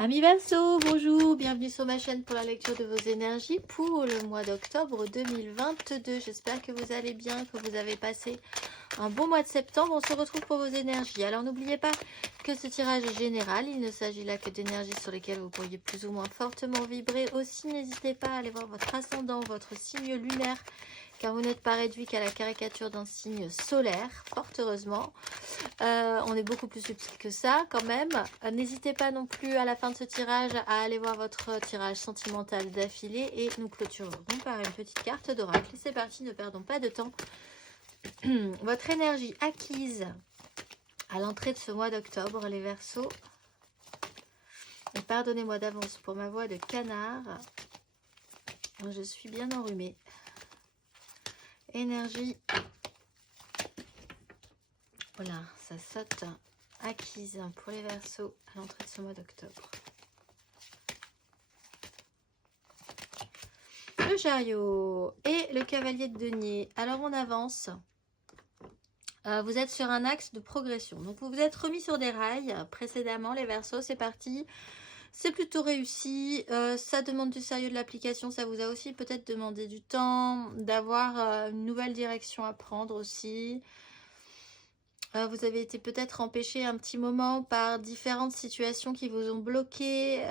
Amis Verseau, bonjour, bienvenue sur ma chaîne pour la lecture de vos énergies pour le mois d'octobre 2022. J'espère que vous allez bien, que vous avez passé un bon mois de septembre. On se retrouve pour vos énergies. Alors n'oubliez pas que ce tirage est général, il ne s'agit là que d'énergies sur lesquelles vous pourriez plus ou moins fortement vibrer. Aussi, n'hésitez pas à aller voir votre ascendant, votre signe lunaire, car vous n'êtes pas réduit qu'à la caricature d'un signe solaire, fort heureusement. On est beaucoup plus subtil que ça quand même. N'hésitez pas non plus à la fin de ce tirage à aller voir votre tirage sentimental d'affilée et nous clôturerons par une petite carte d'oracle. C'est parti, ne perdons pas de temps. Votre énergie acquise à l'entrée de ce mois d'octobre, les Verseaux. Et pardonnez-moi d'avance pour ma voix de canard. Je suis bien enrhumée. Énergie. Voilà, ça saute. Acquise pour les Verseaux à l'entrée de ce mois d'octobre. Le chariot et le cavalier de denier. Alors on avance. Vous êtes sur un axe de progression. Donc vous vous êtes remis sur des rails précédemment, les Verseaux, c'est parti. C'est plutôt réussi. Ça demande du sérieux de l'application. Ça vous a aussi peut-être demandé du temps, d'avoir une nouvelle direction à prendre aussi. Vous avez été peut-être empêché un petit moment par différentes situations qui vous ont bloqué.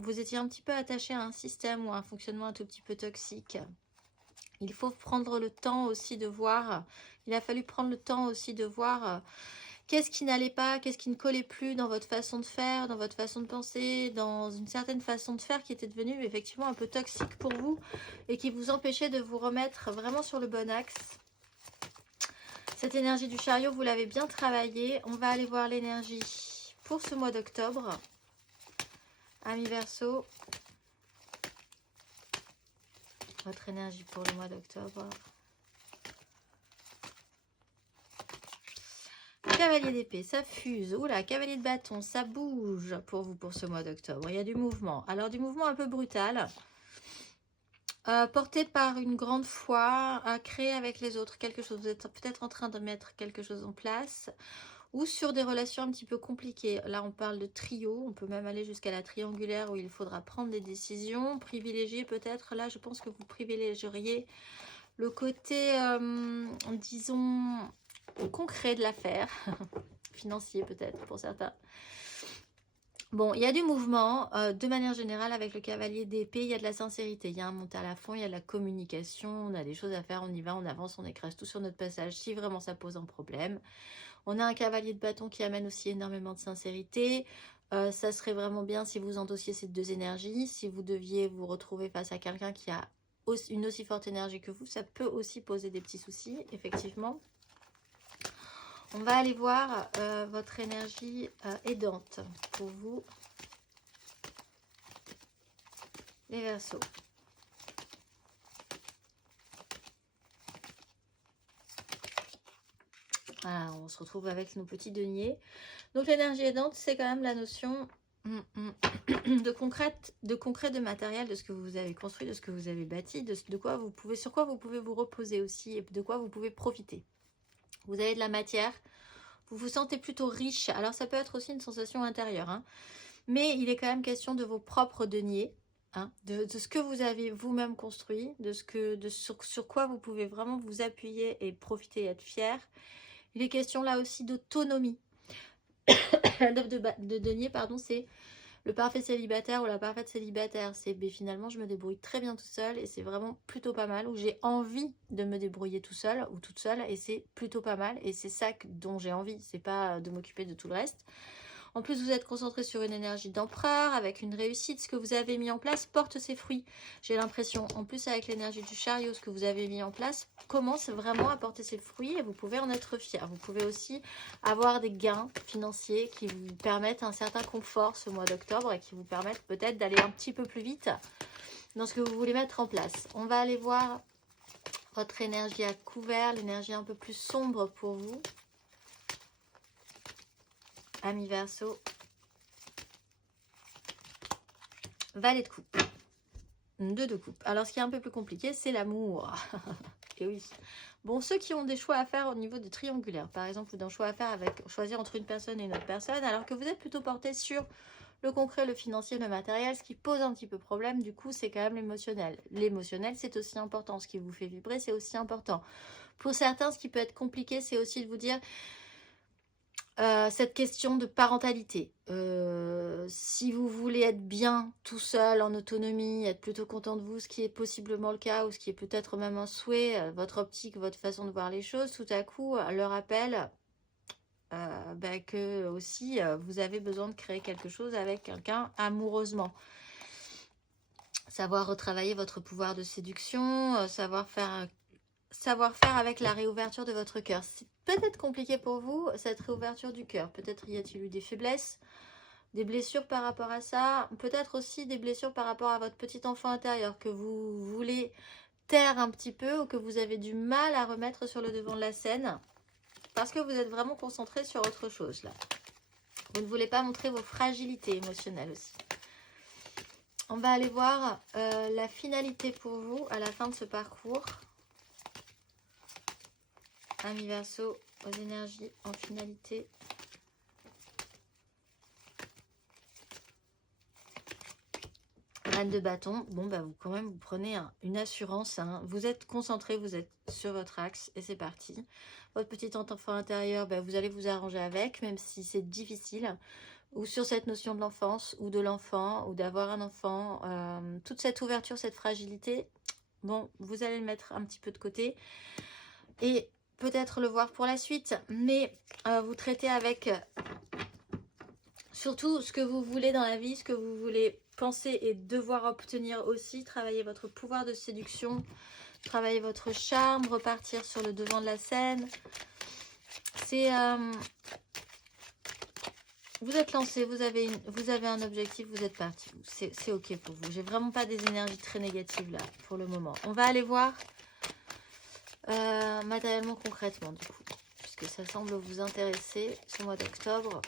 Vous étiez un petit peu attaché à un système ou à un fonctionnement un tout petit peu toxique. Il faut prendre le temps aussi de voir. Il a fallu prendre le temps aussi de voir qu'est-ce qui n'allait pas, qu'est-ce qui ne collait plus dans votre façon de faire, dans votre façon de penser, dans une certaine façon de faire qui était devenue effectivement un peu toxique pour vous et qui vous empêchait de vous remettre vraiment sur le bon axe. Cette énergie du chariot, vous l'avez bien travaillée. On va aller voir l'énergie pour ce mois d'octobre. Amis Verseau. Votre énergie pour le mois d'octobre. Cavalier d'épée, ça fuse. Oula, cavalier de bâton, ça bouge pour vous pour ce mois d'octobre. Il y a du mouvement. Alors du mouvement un peu brutal. Porté par une grande foi à créer avec les autres quelque chose. Vous êtes peut-être en train de mettre quelque chose en place. Ou sur des relations un petit peu compliquées. Là, on parle de trio. On peut même aller jusqu'à la triangulaire où il faudra prendre des décisions. Privilégier peut-être. Là, je pense que vous privilégieriez le côté, disons, concret de l'affaire. Financier peut-être pour certains. Bon, il y a du mouvement. De manière générale, avec le cavalier d'épée, il y a de la sincérité. Il y a un monté à la fond, il y a de la communication. On a des choses à faire, on y va, on avance, on écrase tout sur notre passage si vraiment ça pose un problème. On a un cavalier de bâton qui amène aussi énormément de sincérité. Ça serait vraiment bien si vous endossiez ces deux énergies. Si vous deviez vous retrouver face à quelqu'un qui a une aussi forte énergie que vous, ça peut aussi poser des petits soucis, effectivement. On va aller voir votre énergie aidante pour vous, les Verseaux. Voilà, on se retrouve avec nos petits deniers. Donc l'énergie aidante, c'est quand même la notion de concret, de matériel, de ce que vous avez construit, de ce que vous avez bâti, de quoi vous pouvez, sur quoi vous pouvez vous reposer aussi et de quoi vous pouvez profiter. Vous avez de la matière, vous vous sentez plutôt riche. Alors ça peut être aussi une sensation intérieure, hein, mais il est quand même question de vos propres deniers, hein, de ce que vous avez vous-même construit, sur quoi vous pouvez vraiment vous appuyer et profiter et être fier. Il est question là aussi d'autonomie. de denier, pardon, c'est le parfait célibataire ou la parfaite célibataire. C'est finalement, je me débrouille très bien tout seul et c'est vraiment plutôt pas mal. Ou j'ai envie de me débrouiller tout seul ou toute seule et c'est plutôt pas mal. Et c'est ça dont j'ai envie, c'est pas de m'occuper de tout le reste. En plus, vous êtes concentré sur une énergie d'empereur, avec une réussite. Ce que vous avez mis en place porte ses fruits, j'ai l'impression. En plus, avec l'énergie du chariot, ce que vous avez mis en place commence vraiment à porter ses fruits et vous pouvez en être fier. Vous pouvez aussi avoir des gains financiers qui vous permettent un certain confort ce mois d'octobre et qui vous permettent peut-être d'aller un petit peu plus vite dans ce que vous voulez mettre en place. On va aller voir votre énergie à couvert, l'énergie un peu plus sombre pour vous. Amis Verseau, valet de coupe, 2 de coupe. Alors ce qui est un peu plus compliqué, c'est l'amour. Et oui. Bon, ceux qui ont des choix à faire au niveau de triangulaire, par exemple, ou d'un choix à faire avec choisir entre une personne et une autre personne, alors que vous êtes plutôt porté sur le concret, le financier, le matériel. Ce qui pose un petit peu problème, du coup, c'est quand même l'émotionnel. L'émotionnel, c'est aussi important. Ce qui vous fait vibrer, c'est aussi important. Pour certains, ce qui peut être compliqué, c'est aussi de vous dire cette question de parentalité. Si vous voulez être bien tout seul, en autonomie, être plutôt content de vous, ce qui est possiblement le cas, ou ce qui est peut-être même un souhait, votre optique, votre façon de voir les choses, tout à coup, le rappel que aussi vous avez besoin de créer quelque chose avec quelqu'un amoureusement. Savoir retravailler votre pouvoir de séduction, savoir faire avec la réouverture de votre cœur. C'est peut-être compliqué pour vous, cette réouverture du cœur. Peut-être y a-t-il eu des faiblesses, des blessures par rapport à ça. Peut-être aussi des blessures par rapport à votre petit enfant intérieur que vous voulez taire un petit peu ou que vous avez du mal à remettre sur le devant de la scène. Parce que vous êtes vraiment concentré sur autre chose là. Vous ne voulez pas montrer vos fragilités émotionnelles aussi. On va aller voir la finalité pour vous à la fin de ce parcours. Amis Verseau, aux énergies en finalité. Reine de bâton. Bon, bah vous quand même, vous prenez une assurance. Hein. Vous êtes concentré, vous êtes sur votre axe et c'est parti. Votre petit enfant intérieur, bah, vous allez vous arranger avec, même si c'est difficile. Ou sur cette notion de l'enfance, ou de l'enfant, ou d'avoir un enfant. Toute cette ouverture, cette fragilité, bon, vous allez le mettre un petit peu de côté. Et peut-être le voir pour la suite, mais vous traitez avec surtout ce que vous voulez dans la vie, ce que vous voulez penser et devoir obtenir aussi. Travailler votre pouvoir de séduction, travailler votre charme, repartir sur le devant de la scène. C'est... vous êtes lancé, vous avez un objectif, vous êtes parti. C'est ok pour vous. J'ai vraiment pas des énergies très négatives là pour le moment. On va aller voir matériellement, concrètement du coup. Puisque ça semble vous intéresser ce mois d'octobre.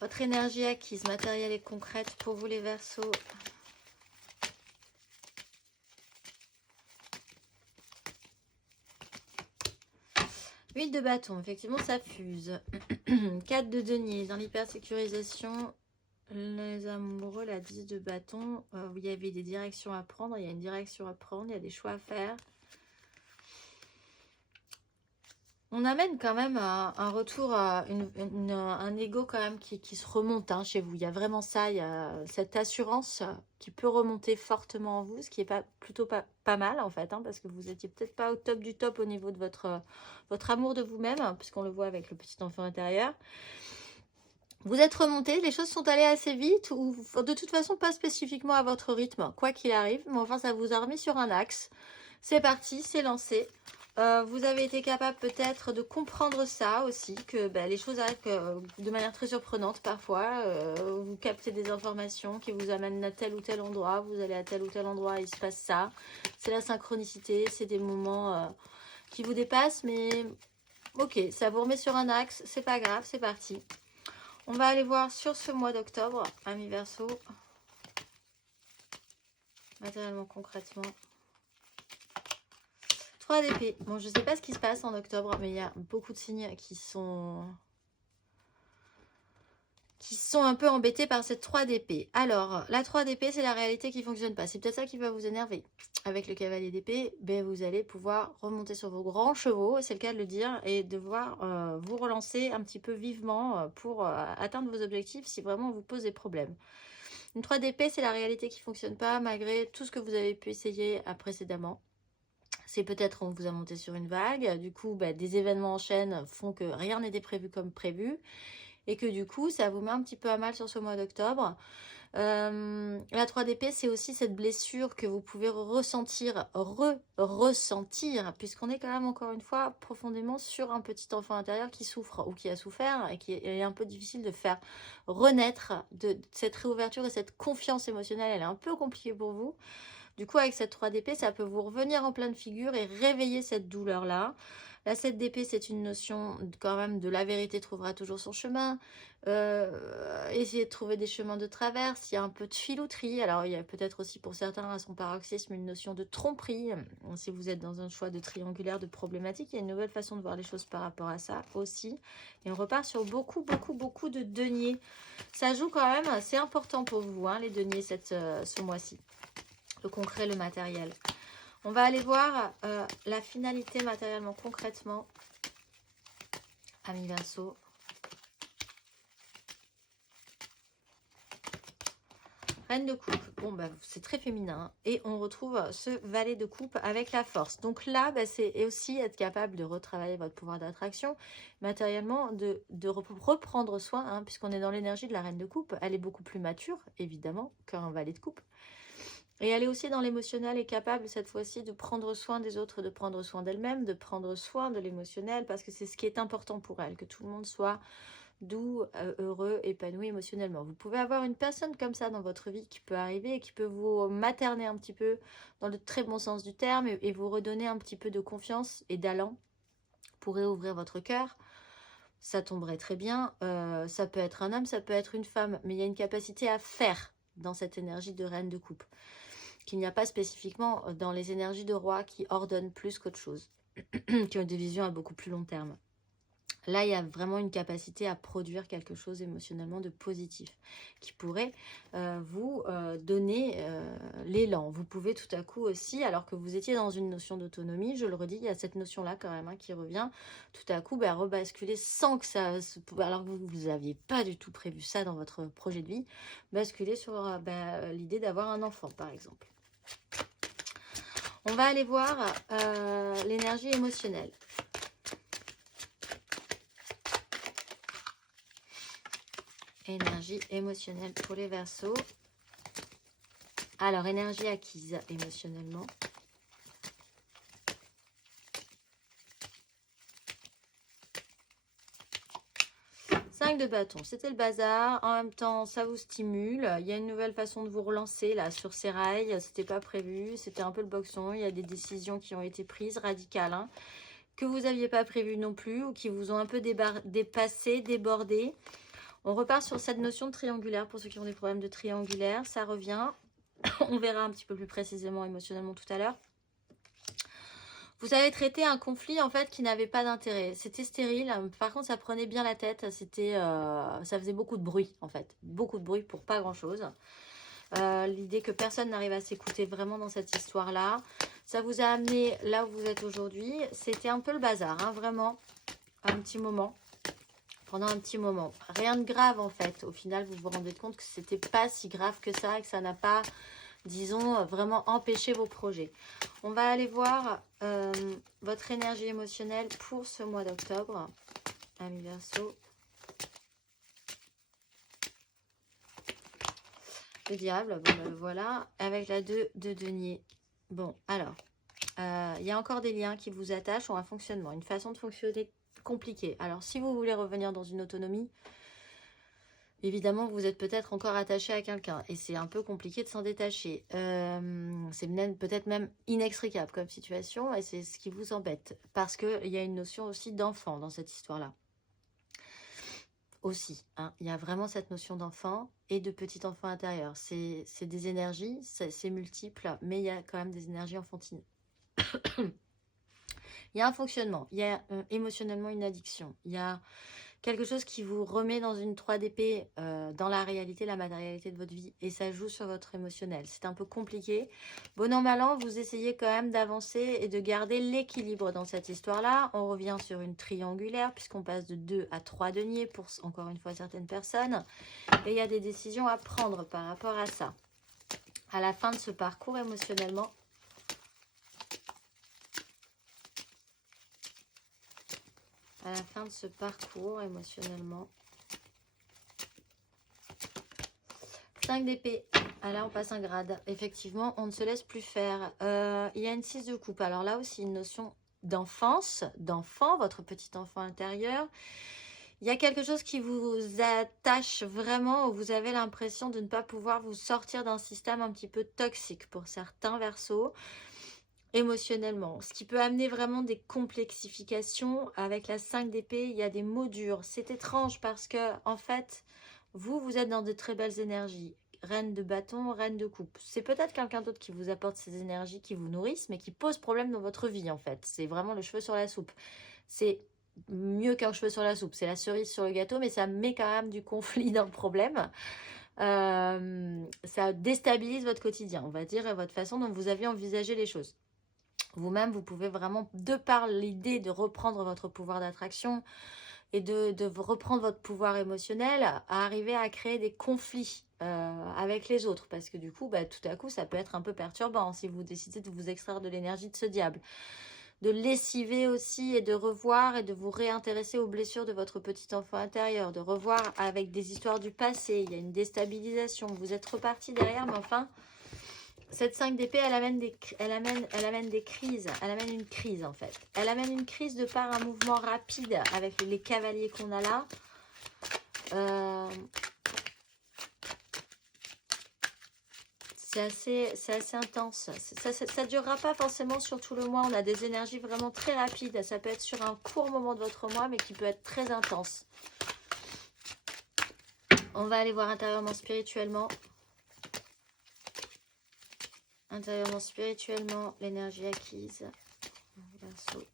Votre énergie acquise, matérielle et concrète pour vous les Verseaux. Huile de bâton, effectivement ça fuse. 4 de denier, dans l'hypersécurisation, les amoureux, la 10 de bâton, il y avait des directions à prendre, il y a une direction à prendre, il y a des choix à faire. On amène quand même un retour, un ego quand même qui se remonte hein, chez vous. Il y a vraiment ça, il y a cette assurance qui peut remonter fortement en vous, ce qui est plutôt pas mal en fait, hein, parce que vous n'étiez peut-être pas au top du top au niveau de votre amour de vous-même, hein, puisqu'on le voit avec le petit enfant intérieur. Vous êtes remonté, les choses sont allées assez vite, ou de toute façon pas spécifiquement à votre rythme, quoi qu'il arrive, mais enfin ça vous a remis sur un axe. C'est parti, c'est lancé. Vous avez été capable peut-être de comprendre ça aussi, que les choses arrivent de manière très surprenante parfois. Vous captez des informations qui vous amènent à tel ou tel endroit, vous allez à tel ou tel endroit, il se passe ça. C'est la synchronicité, c'est des moments qui vous dépassent, mais ok, ça vous remet sur un axe, c'est pas grave, c'est parti. On va aller voir sur ce mois d'octobre, amis Verseau, matériellement, concrètement. 3 d'épée. Bon, je sais pas ce qui se passe en octobre, mais il y a beaucoup de signes qui sont un peu embêtés par cette 3 d'épée. Alors, la 3 d'épée, c'est la réalité qui fonctionne pas. C'est peut-être ça qui va vous énerver. Avec le cavalier d'épée, vous allez pouvoir remonter sur vos grands chevaux, c'est le cas de le dire, et devoir vous relancer un petit peu vivement pour atteindre vos objectifs si vraiment on vous pose des problèmes. Une 3 d'épée, c'est la réalité qui fonctionne pas malgré tout ce que vous avez pu essayer précédemment. C'est peut-être on vous a monté sur une vague, du coup des événements en chaîne font que rien n'était prévu comme prévu et que du coup ça vous met un petit peu à mal sur ce mois d'octobre. La 3 d'épée, c'est aussi cette blessure que vous pouvez ressentir, ressentir, puisqu'on est quand même encore une fois profondément sur un petit enfant intérieur qui souffre ou qui a souffert et qui est un peu difficile de faire renaître de cette réouverture et cette confiance émotionnelle. Elle est un peu compliquée pour vous. Du coup, avec cette 3 d'épée, ça peut vous revenir en pleine figure et réveiller cette douleur-là. La 7 d'épée, c'est une notion quand même de la vérité trouvera toujours son chemin. Essayez de trouver des chemins de traverse. Il y a un peu de filouterie. Alors, il y a peut-être aussi pour certains à son paroxysme une notion de tromperie. Si vous êtes dans un choix de triangulaire, de problématique, il y a une nouvelle façon de voir les choses par rapport à ça aussi. Et on repart sur beaucoup, beaucoup, beaucoup de deniers. Ça joue quand même, c'est important pour vous, hein, les deniers ce mois-ci. Le concret, le matériel. On va aller voir la finalité matériellement, concrètement. Amis Verseau. Reine de coupe. Bon, bah, c'est très féminin. Et on retrouve ce valet de coupe avec la force. Donc là, bah, c'est aussi être capable de retravailler votre pouvoir d'attraction. Matériellement, de reprendre soin, hein, puisqu'on est dans l'énergie de la reine de coupe. Elle est beaucoup plus mature, évidemment, qu'un valet de coupe. Et elle est aussi dans l'émotionnel et capable cette fois-ci de prendre soin des autres, de prendre soin d'elle-même, de prendre soin de l'émotionnel, parce que c'est ce qui est important pour elle, que tout le monde soit doux, heureux, épanoui émotionnellement. Vous pouvez avoir une personne comme ça dans votre vie qui peut arriver et qui peut vous materner un petit peu dans le très bon sens du terme et vous redonner un petit peu de confiance et d'allant pour réouvrir votre cœur. Ça tomberait très bien. Ça peut être un homme, ça peut être une femme, mais il y a une capacité à faire dans cette énergie de reine de coupe, qu'il n'y a pas spécifiquement dans les énergies de roi qui ordonnent plus qu'autre chose, qui ont des visions à beaucoup plus long terme. Là, il y a vraiment une capacité à produire quelque chose émotionnellement de positif qui pourrait vous donner l'élan. Vous pouvez tout à coup aussi, alors que vous étiez dans une notion d'autonomie, je le redis, il y a cette notion-là quand même qui revient, tout à coup rebasculer sans que ça... alors que vous n'aviez pas du tout prévu ça dans votre projet de vie, basculer sur l'idée d'avoir un enfant, par exemple. On va aller voir l'énergie émotionnelle. Énergie émotionnelle pour les Verseaux. Alors, énergie acquise émotionnellement. Cinq de bâton, c'était le bazar. En même temps, ça vous stimule. Il y a une nouvelle façon de vous relancer là sur ces rails. C'était pas prévu, c'était un peu le boxon. Il y a des décisions qui ont été prises radicales, hein, que vous n'aviez pas prévues non plus ou qui vous ont un peu dépassé, débordé. On repart sur cette notion de triangulaire pour ceux qui ont des problèmes de triangulaire. Ça revient. On verra un petit peu plus précisément émotionnellement tout à l'heure. Vous avez traité un conflit en fait qui n'avait pas d'intérêt. C'était stérile. Par contre, ça prenait bien la tête. Ça faisait beaucoup de bruit en fait. Beaucoup de bruit pour pas grand chose. L'idée que personne n'arrive à s'écouter vraiment dans cette histoire-là. Ça vous a amené là où vous êtes aujourd'hui. C'était un peu le bazar, hein, vraiment. Un petit moment. Pendant un petit moment. Rien de grave en fait. Au final, vous vous rendez compte que c'était pas si grave que ça et que ça n'a pas, disons, vraiment empêché vos projets. On va aller voir votre énergie émotionnelle pour ce mois d'octobre. Amis Verseau. Le diable, bon ben voilà. Avec la 2 de denier. Bon, alors, il y a encore des liens qui vous attachent, ont un fonctionnement, une façon de fonctionner compliquée. Alors, si vous voulez revenir dans une autonomie, évidemment, vous êtes peut-être encore attaché à quelqu'un et c'est un peu compliqué de s'en détacher. C'est peut-être même inextricable comme situation et c'est ce qui vous embête parce qu'il y a une notion aussi d'enfant dans cette histoire-là. Aussi, hein, il y a vraiment cette notion d'enfant et de petit enfant intérieur. C'est des énergies, c'est multiple, mais il y a quand même des énergies enfantines. Il y a un fonctionnement, il y a émotionnellement une addiction, il y a quelque chose qui vous remet dans une 3 d'épée dans la réalité, la matérialité de votre vie. Et ça joue sur votre émotionnel. C'est un peu compliqué. Bon an, mal an, vous essayez quand même d'avancer et de garder l'équilibre dans cette histoire-là. On revient sur une triangulaire puisqu'on passe de 2 à 3 deniers pour, encore une fois, certaines personnes. Et il y a des décisions à prendre par rapport à ça. À la fin de ce parcours émotionnellement, à la fin de ce parcours émotionnellement. 5 d'épée. Ah là, on passe un grade. Effectivement, on ne se laisse plus faire. Il y a une 6 de coupe. Alors là aussi, une notion d'enfance, d'enfant, votre petit enfant intérieur. Il y a quelque chose qui vous attache vraiment, où vous avez l'impression de ne pas pouvoir vous sortir d'un système un petit peu toxique pour certains Verseaux. émotionnellement. Ce qui peut amener vraiment des complexifications. Avec la 5 d'épée, il y a des mots durs. C'est étrange parce que, en fait, vous êtes dans de très belles énergies. Reine de bâton, reine de coupe. C'est peut-être quelqu'un d'autre qui vous apporte ces énergies, qui vous nourrissent, mais qui pose problème dans votre vie, en fait. C'est vraiment le cheveu sur la soupe. C'est mieux qu'un cheveu sur la soupe. C'est la cerise sur le gâteau, mais ça met quand même du conflit dans le problème. Ça déstabilise votre quotidien, on va dire, et votre façon dont vous aviez envisagé les choses. Vous-même, vous pouvez vraiment, de par l'idée de reprendre votre pouvoir d'attraction et de reprendre votre pouvoir émotionnel, arriver à créer des conflits avec les autres. Parce que du coup, tout à coup, ça peut être un peu perturbant si vous décidez de vous extraire de l'énergie de ce diable. De lessiver aussi et de revoir et de vous réintéresser aux blessures de votre petit enfant intérieur. De revoir avec des histoires du passé. Il y a une déstabilisation. Vous êtes reparti derrière, mais enfin... Cette 5 d'épée, elle amène des crises. Elle amène une crise, en fait. Elle amène une crise de par un mouvement rapide avec les cavaliers qu'on a là. C'est assez intense. Ça ne durera pas forcément sur tout le mois. On a des énergies vraiment très rapides. Ça peut être sur un court moment de votre mois, mais qui peut être très intense. On va aller voir intérieurement, spirituellement. Intérieurement, spirituellement, l'énergie acquise. Verseau.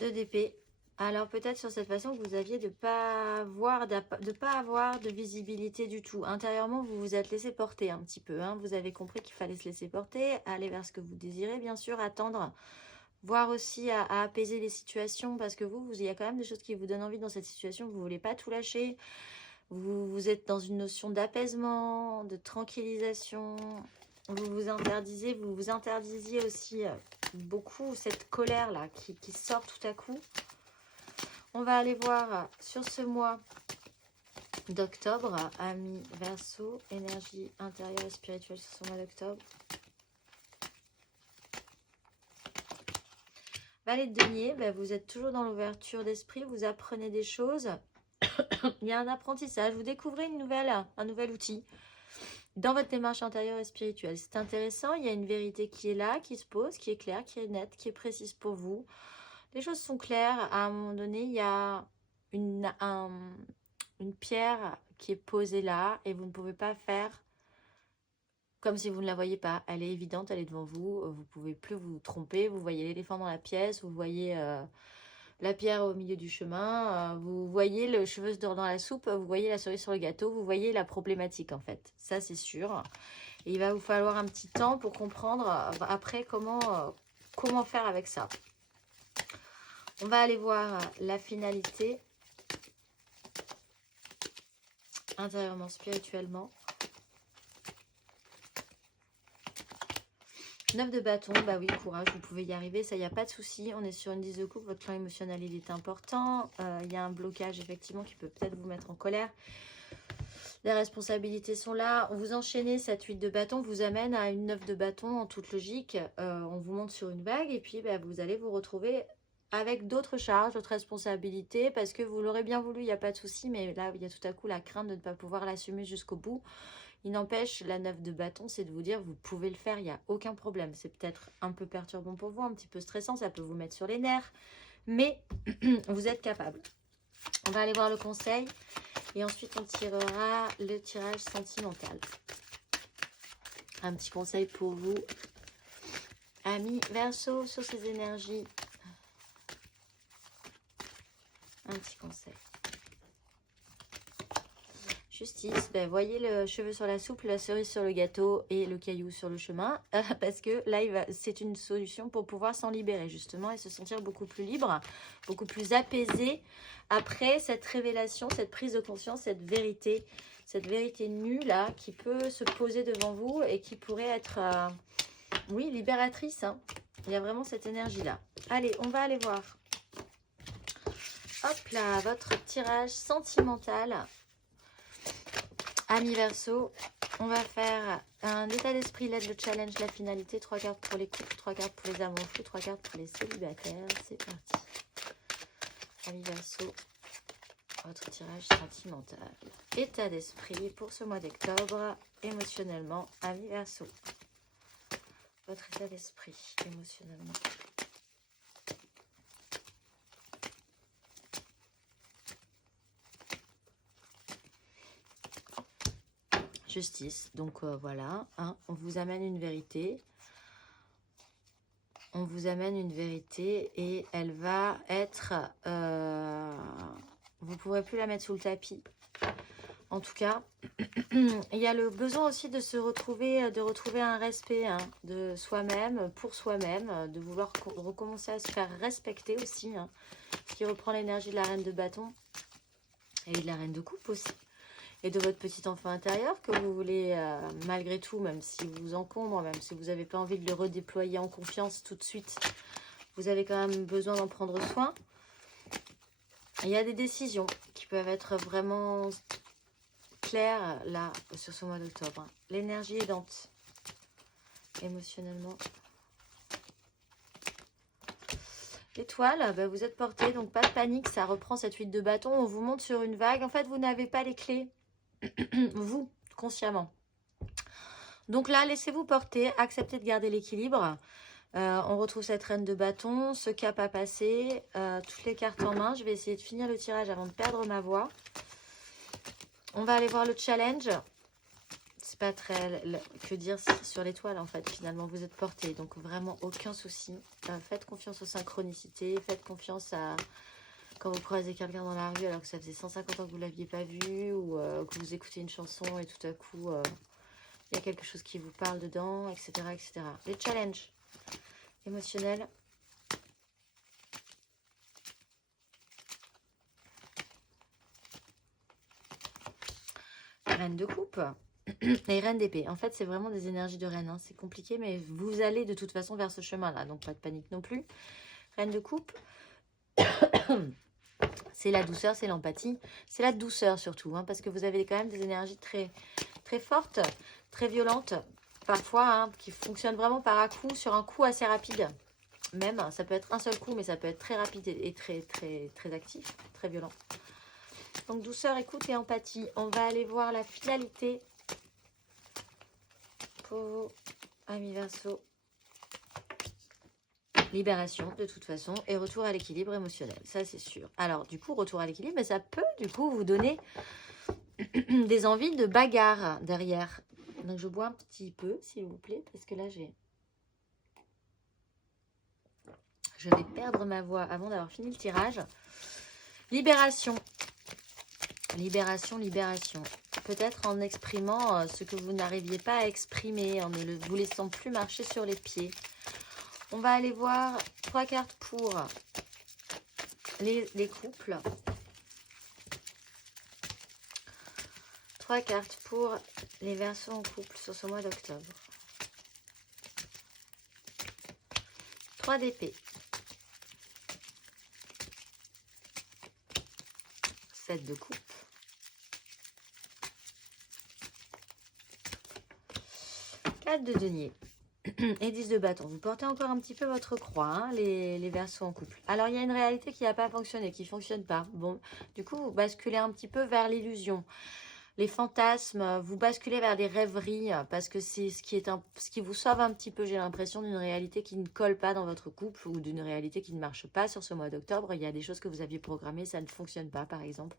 2 d'épée. Alors peut-être sur cette façon que vous aviez de pas avoir de visibilité du tout. Intérieurement, vous vous êtes laissé porter un petit peu. Hein. Vous avez compris qu'il fallait se laisser porter, aller vers ce que vous désirez, bien sûr, attendre, voir aussi à apaiser les situations, parce que il y a quand même des choses qui vous donnent envie dans cette situation. Vous ne voulez pas tout lâcher. Vous êtes dans une notion d'apaisement, de tranquillisation. Vous vous interdisiez aussi beaucoup cette colère-là qui sort tout à coup. On va aller voir sur ce mois d'octobre, Amis Verseau, énergie intérieure et spirituelle sur ce mois d'octobre. Valet de denier, vous êtes toujours dans l'ouverture d'esprit, vous apprenez des choses. Il y a un apprentissage, vous découvrez un nouvel outil dans votre démarche intérieure et spirituelle. C'est intéressant, il y a une vérité qui est là, qui se pose, qui est claire, qui est nette, qui est précise pour vous. Les choses sont claires. À un moment donné, il y a une pierre qui est posée là et vous ne pouvez pas faire comme si vous ne la voyez pas. Elle est évidente, elle est devant vous. Vous ne pouvez plus vous tromper. Vous voyez l'éléphant dans la pièce, vous voyez la pierre au milieu du chemin, vous voyez le cheveu dans la soupe, vous voyez la cerise sur le gâteau, vous voyez la problématique en fait. Ça, c'est sûr. Et il va vous falloir un petit temps pour comprendre après comment faire avec ça. On va aller voir la finalité, intérieurement, spirituellement. 9 de bâton, oui, courage, vous pouvez y arriver, ça, il n'y a pas de souci. On est sur une 10 de coupe, votre plan émotionnel, il est important. Il y a un blocage, effectivement, qui peut peut-être vous mettre en colère. Les responsabilités sont là. On vous enchaînez, cette 8 de bâton vous amène à une 9 de bâton en toute logique. On vous monte sur une vague et puis vous allez vous retrouver avec d'autres charges, d'autres responsabilités, parce que vous l'aurez bien voulu, il n'y a pas de souci, mais là, il y a tout à coup la crainte de ne pas pouvoir l'assumer jusqu'au bout. Il n'empêche, la 9 de bâton, c'est de vous dire, vous pouvez le faire, il n'y a aucun problème. C'est peut-être un peu perturbant pour vous, un petit peu stressant, ça peut vous mettre sur les nerfs, mais vous êtes capable. On va aller voir le conseil, et ensuite on tirera le tirage sentimental. Un petit conseil pour vous, amis Verseau, sur ces énergies. Un petit conseil. Justice, voyez le cheveu sur la soupe, la cerise sur le gâteau et le caillou sur le chemin. Parce que là, c'est une solution pour pouvoir s'en libérer justement et se sentir beaucoup plus libre, beaucoup plus apaisé après cette révélation, cette prise de conscience, cette vérité nue là qui peut se poser devant vous et qui pourrait être, oui, libératrice. Hein. Il y a vraiment cette énergie là. Allez, on va aller voir. Hop là, votre tirage sentimental. Amis Verseau, on va faire un état d'esprit, l'aide, le challenge, la finalité. 3 cartes pour les couples, 3 cartes pour les amours fous, 3 cartes pour les célibataires. C'est parti. Amis Verseau. votre tirage sentimental. État d'esprit pour ce mois d'octobre, émotionnellement, amis Verseau. Votre état d'esprit, émotionnellement. Justice, donc voilà, hein, on vous amène une vérité. On vous amène une vérité et elle va être... vous ne pourrez plus la mettre sous le tapis. En tout cas, il y a le besoin aussi de se retrouver, de retrouver un respect hein, de soi-même, pour soi-même, de vouloir recommencer à se faire respecter aussi, hein, ce qui reprend l'énergie de la reine de bâton et de la reine de coupe aussi. Et de votre petit enfant intérieur que vous voulez, malgré tout, même si vous encombre, même si vous n'avez pas envie de le redéployer en confiance tout de suite, vous avez quand même besoin d'en prendre soin. Il y a des décisions qui peuvent être vraiment claires là, sur ce mois d'octobre. L'énergie aidante, émotionnellement. L'étoile, ben vous êtes porté, donc pas de panique, ça reprend cette 8 de bâton, on vous monte sur une vague. En fait, vous n'avez pas les clés. Vous, consciemment. Donc là, laissez-vous porter, acceptez de garder l'équilibre. On retrouve cette reine de bâton, ce cap à passer, toutes les cartes en main. Je vais essayer de finir le tirage avant de perdre ma voix. On va aller voir le challenge. C'est pas très... Que dire sur l'étoile, en fait, finalement, vous êtes porté. Donc vraiment, aucun souci. Faites confiance aux synchronicités, faites confiance à... Quand vous croisez quelqu'un dans la rue alors que ça faisait 150 ans que vous ne l'aviez pas vu ou que vous écoutez une chanson et tout à coup il y a quelque chose qui vous parle dedans, etc. etc. Les challenges émotionnels. Reine de coupe et reine d'épée. En fait, c'est vraiment des énergies de reine. Hein. C'est compliqué, mais vous allez de toute façon vers ce chemin-là. Donc, pas de panique non plus. Reine de coupe. C'est la douceur, c'est l'empathie. C'est la douceur surtout, hein, parce que vous avez quand même des énergies très, très fortes, très violentes, parfois, hein, qui fonctionnent vraiment par à-coup, sur un coup assez rapide. Même, ça peut être un seul coup, mais ça peut être très rapide et très, très, très actif, très violent. Donc, douceur, écoute et empathie. On va aller voir la finalité pour vos amis Verseau. Libération, de toute façon, et retour à l'équilibre émotionnel, ça c'est sûr. Alors, du coup, retour à l'équilibre, mais ça peut, du coup, vous donner des envies de bagarre derrière. Donc, je bois un petit peu, s'il vous plaît, parce que là, je vais perdre ma voix avant d'avoir fini le tirage. Libération. Libération, libération. Peut-être en exprimant ce que vous n'arriviez pas à exprimer, en ne vous laissant plus marcher sur les pieds. On va aller voir 3 cartes pour les couples. 3 cartes pour les Verseaux en couple sur ce mois d'octobre. 3 d'épée. 7 de coupe. 4 de denier. Et 10 de bâton. Vous portez encore un petit peu votre croix, hein, les Verseaux en couple. Alors, il y a une réalité qui n'a pas fonctionné, qui ne fonctionne pas. Bon, du coup, vous basculez un petit peu vers l'illusion. Les fantasmes, vous basculez vers des rêveries, parce que c'est ce qui vous sauve un petit peu, j'ai l'impression, d'une réalité qui ne colle pas dans votre couple ou d'une réalité qui ne marche pas sur ce mois d'octobre. Il y a des choses que vous aviez programmées, ça ne fonctionne pas, par exemple.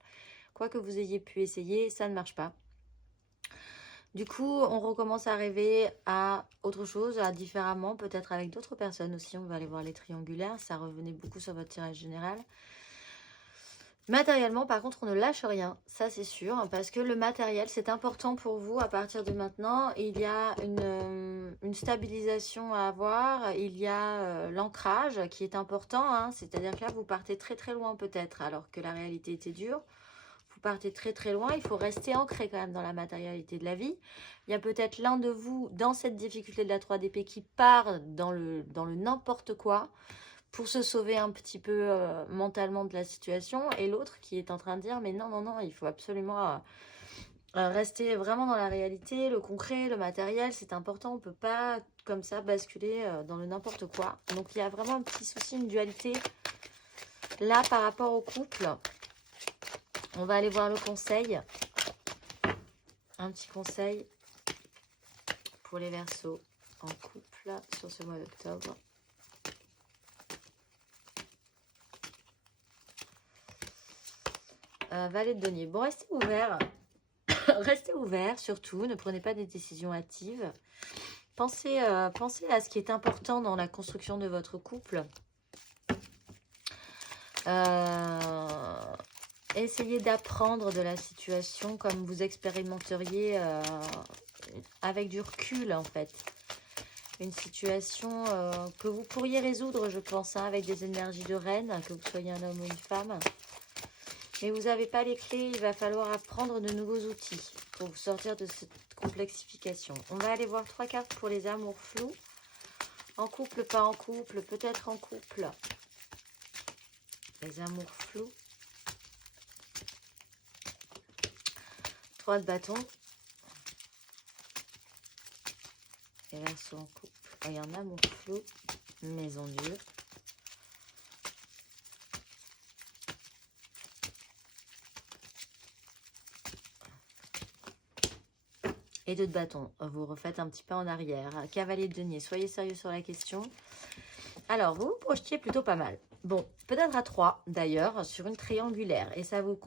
Quoi que vous ayez pu essayer, ça ne marche pas. Du coup, on recommence à rêver à autre chose, à différemment, peut-être avec d'autres personnes aussi. On va aller voir les triangulaires, ça revenait beaucoup sur votre tirage général. Matériellement, par contre, on ne lâche rien, ça c'est sûr, parce que le matériel, c'est important pour vous à partir de maintenant. Il y a une stabilisation à avoir, il y a l'ancrage qui est important, hein, c'est-à-dire que là, vous partez très très loin peut-être, alors que la réalité était dure. Vous partez très très loin, il faut rester ancré quand même dans la matérialité de la vie. Il y a peut-être l'un de vous dans cette difficulté de la 3 d'épée qui part dans le n'importe quoi pour se sauver un petit peu mentalement de la situation, et l'autre qui est en train de dire mais non, non, non, il faut absolument rester vraiment dans la réalité, le concret, le matériel, c'est important, on ne peut pas comme ça basculer dans le n'importe quoi. Donc il y a vraiment un petit souci, une dualité là par rapport au couple. On va aller voir le conseil. Un petit conseil pour les Verseaux en couple sur ce mois d'octobre. Valet de denier. Bon, restez ouverts. Restez ouverts surtout. Ne prenez pas des décisions hâtives. Pensez à ce qui est important dans la construction de votre couple. Essayez d'apprendre de la situation comme vous expérimenteriez avec du recul en fait. Une situation que vous pourriez résoudre, je pense, hein, avec des énergies de reine, que vous soyez un homme ou une femme. Mais vous n'avez pas les clés, il va falloir apprendre de nouveaux outils pour vous sortir de cette complexification. On va aller voir 3 cartes pour les amours flous. En couple, pas en couple, peut-être en couple. Les amours flous. 3 de bâton. Et Verseau en couple. Et un amour flou. Maison dure. Et 2 de bâton. Vous refaites un petit pas en arrière. Cavalier de denier. Soyez sérieux sur la question. Alors, vous vous projetiez plutôt pas mal. Bon, peut-être à 3 d'ailleurs, sur une triangulaire. Et ça vous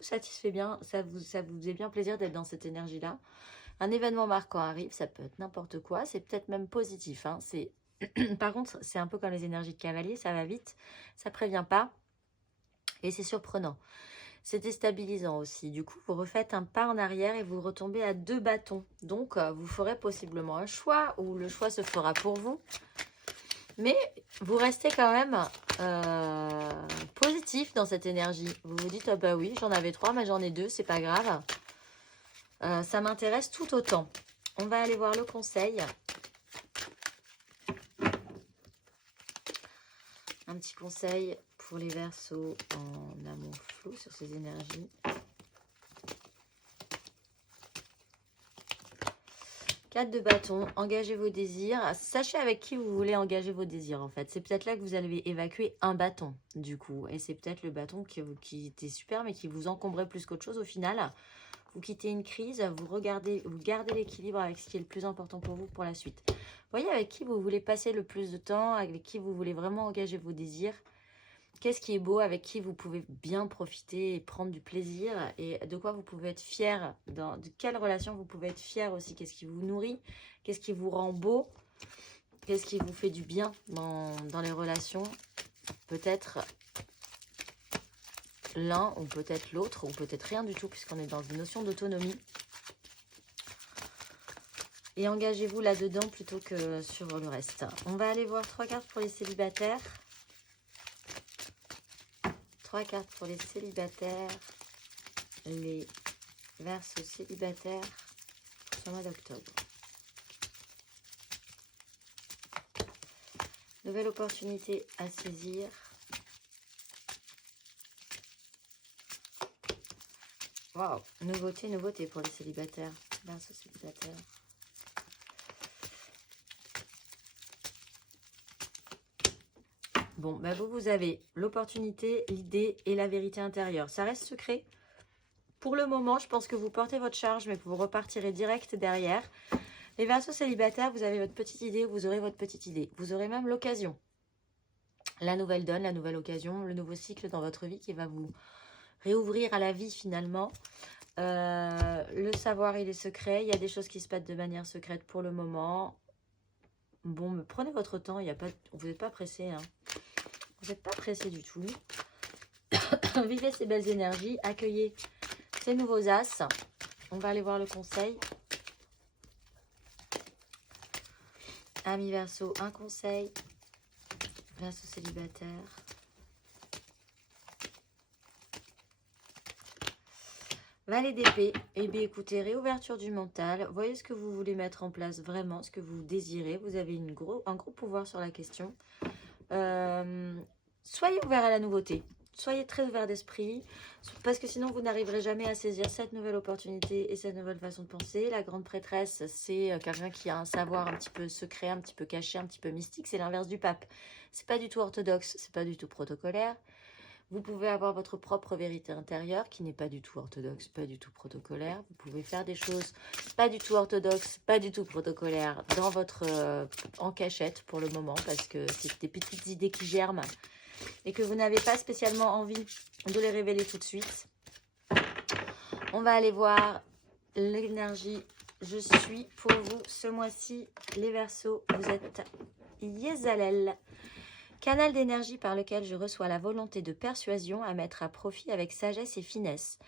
satisfait bien, ça vous faisait bien plaisir d'être dans cette énergie-là. Un événement marquant arrive, ça peut être n'importe quoi. C'est peut-être même positif. Hein. Par contre, c'est un peu comme les énergies de cavalier, ça va vite, ça prévient pas. Et c'est surprenant. C'est déstabilisant aussi. Du coup, vous refaites un pas en arrière et vous retombez à 2 bâtons. Donc, vous ferez possiblement un choix ou le choix se fera pour vous. Mais vous restez quand même positif dans cette énergie. Vous vous dites, ah bah oui, j'en avais 3, mais j'en ai 2, c'est pas grave. Ça m'intéresse tout autant. On va aller voir le conseil. Un petit conseil pour les Verseaux en amour flou sur ces énergies. 4 de bâton, engagez vos désirs. Sachez avec qui vous voulez engager vos désirs en fait. C'est peut-être là que vous allez évacuer un bâton du coup. Et c'est peut-être le bâton qui était super mais qui vous encombrait plus qu'autre chose au final. Vous quittez une crise, vous gardez l'équilibre avec ce qui est le plus important pour vous pour la suite. Voyez avec qui vous voulez passer le plus de temps, avec qui vous voulez vraiment engager vos désirs. Qu'est-ce qui est beau, avec qui vous pouvez bien profiter et prendre du plaisir et de quoi vous pouvez être fier, de quelle relation vous pouvez être fier aussi, qu'est-ce qui vous nourrit, qu'est-ce qui vous rend beau, qu'est-ce qui vous fait du bien dans les relations. Peut-être l'un ou peut-être l'autre ou peut-être rien du tout puisqu'on est dans une notion d'autonomie. Et engagez-vous là-dedans plutôt que sur le reste. On va aller voir 3 cartes pour les célibataires. 3 cartes pour les célibataires, les Verseaux célibataires sur le mois d'octobre. Nouvelle opportunité à saisir. Waouh, nouveauté pour les célibataires, Verseaux célibataires. Bon, bah vous avez l'opportunité, l'idée et la vérité intérieure. Ça reste secret. Pour le moment, je pense que vous portez votre charge, mais vous repartirez direct derrière. Les Verseaux célibataires, vous avez votre petite idée, vous aurez votre petite idée. Vous aurez même l'occasion. La nouvelle donne, la nouvelle occasion, le nouveau cycle dans votre vie qui va vous réouvrir à la vie finalement. Le savoir, il est secret. Il y a des choses qui se passent de manière secrète pour le moment. Bon, mais prenez votre temps. Vous n'êtes pas pressé, hein. Vous n'êtes pas pressé du tout. Vivez ces belles énergies. Accueillez ces nouveaux as. On va aller voir le conseil. Amis Verseaux, un conseil. Verseaux célibataire. Valet d'épée. Eh bien, écoutez, réouverture du mental. Voyez ce que vous voulez mettre en place vraiment, ce que vous désirez. Vous avez un gros pouvoir sur la question. Soyez ouvert à la nouveauté. Soyez très ouvert d'esprit, parce que sinon vous n'arriverez jamais à saisir cette nouvelle opportunité et cette nouvelle façon de penser. La grande prêtresse, c'est quelqu'un qui a un savoir un petit peu secret, un petit peu caché, un petit peu mystique. C'est l'inverse du pape. C'est pas du tout orthodoxe, c'est pas du tout protocolaire. Vous pouvez avoir votre propre vérité intérieure qui n'est pas du tout orthodoxe, pas du tout protocolaire. Vous pouvez faire des choses pas du tout orthodoxes, pas du tout protocolaires dans votre en cachette pour le moment parce que c'est des petites idées qui germent et que vous n'avez pas spécialement envie de les révéler tout de suite. On va aller voir l'énergie. Je suis pour vous ce mois-ci, les Verseaux. Vous êtes Yezalel. Canal d'énergie par lequel je reçois la volonté de persuasion à mettre à profit avec sagesse et finesse.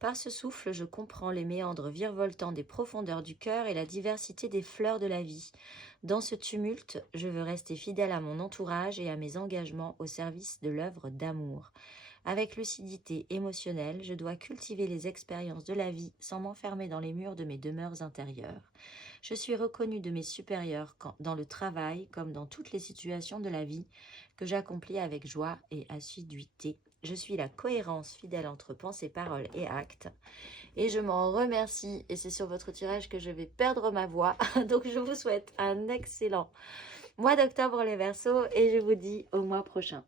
Par ce souffle, je comprends les méandres virevoltants des profondeurs du cœur et la diversité des fleurs de la vie. Dans ce tumulte, je veux rester fidèle à mon entourage et à mes engagements au service de l'œuvre d'amour. Avec lucidité émotionnelle, je dois cultiver les expériences de la vie sans m'enfermer dans les murs de mes demeures intérieures. Je suis reconnue de mes supérieurs dans le travail comme dans toutes les situations de la vie que j'accomplis avec joie et assiduité. Je suis la cohérence fidèle entre pensée, parole et acte. Et je m'en remercie. Et c'est sur votre tirage que je vais perdre ma voix. Donc je vous souhaite un excellent mois d'octobre les Verseaux et je vous dis au mois prochain.